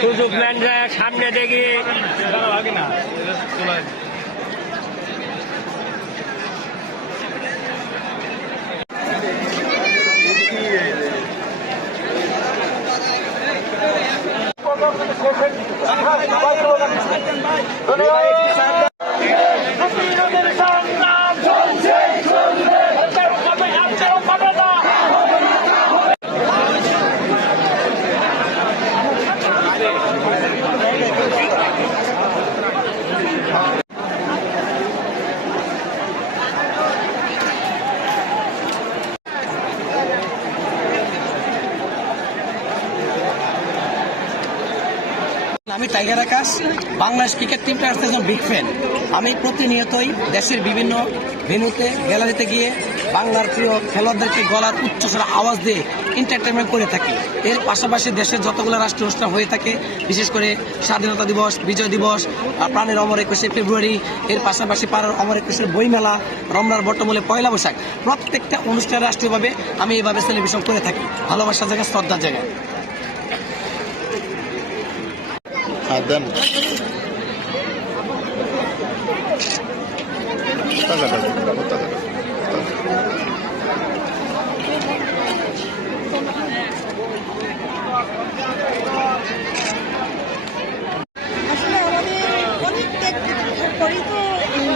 সুযোগ নেন যায় সামনে দেখি আমি টাইগার আকাশ বাংলাদেশ ক্রিকেট টিমটা আসতে একজন বিগ ফ্যান। আমি প্রতিনিয়তই দেশের বিভিন্ন ভেন্যুতে গ্যালারিতে গিয়ে বাংলার প্রিয় খেলোয়াড়দেরকে গলার উচ্চস্বর আওয়াজ দিয়ে এন্টারটেনমেন্ট করে থাকি। এর পাশাপাশি দেশের যতগুলো রাষ্ট্রীয় অনুষ্ঠান হয়ে থাকে, বিশেষ করে স্বাধীনতা দিবস, বিজয় দিবস, প্রাণের অমর 21শে ফেব্রুয়ারি, এর পাশাপাশি পাড়ার অমর 21এর বইমেলা, রমনার বটমূলে পয়লা বৈশাখ, প্রত্যেকটা অনুষ্ঠান রাষ্ট্রীয়ভাবে আমি এভাবে সেলিব্রেশন করে থাকি, ভালোবাসার জায়গায়, শ্রদ্ধার জায়গায়। দেন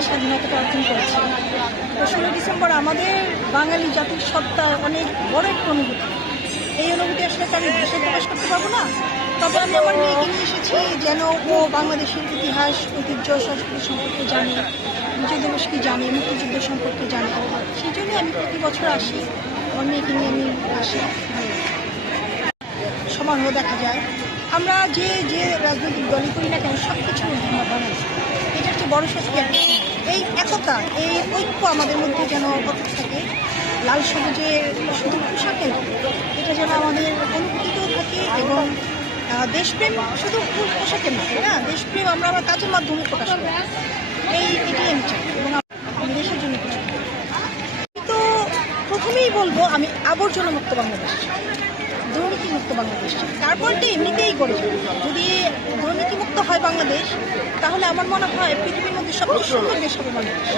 স্বাধীনতাটা অর্জন করেছি। 16 ডিসেম্বর আমাদের বাঙালি জাতির সত্তার অনেক বড় একটা অনুভূতি। এই অনুভূতি আসলে আমি ভাষায় প্রকাশ করতে পারবো না। তবে আমি আমার মেয়েকে নিয়ে এসেছি যেন ও বাংলাদেশের ইতিহাস, ঐতিহ্য, সংস্কৃতি সম্পর্কে জানে, বিজয় দিবস কি জানে, মুক্তিযুদ্ধ সম্পর্কে জানে। সেই জন্যই আমি প্রতি বছর আসি, আমার মেয়েকে নিয়ে আমি আসি। সমারোহ দেখা যায়। আমরা যে যে রাজনৈতিক দলই করি না কেন, সব কিছু বাঙালি। এটা হচ্ছে বড় শাস্তি। এই একতা, এই ঐক্য আমাদের মধ্যে যেন অটুট থাকে। লাল সবুজের শুধু পোশাকের, এটা যেন আমাদের অনুভূতিতেও থাকে। এবং দেশপ্রেম শুধু পোশাকের না, তাই না? দেশপ্রেম আমরা আমার কাজের মাধ্যমে প্রকাশ করি। এটাই আমি চাই এবং আমি দেশের জন্য কিছু। তো প্রথমেই বলবো আমি আবর্জনা মুক্ত বাংলাদেশ, দুর্নীতিমুক্ত বাংলাদেশ। তারপরটা এমনিতেই করে যদি দুর্নীতিমুক্ত হয় বাংলাদেশ, তাহলে আমার মনে হয় পৃথিবীর মধ্যে সবচেয়ে সুন্দর দেশ হবে বাংলাদেশ।